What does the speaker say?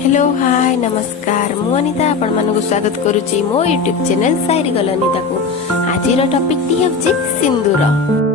Hello hi नमस्कार मु अनिता आपण मानक स्वागत करुच्ची मो यूट्यूब चैनल साइरी गल अनिता को। आज टॉपिक टी हूँ सिंदूर।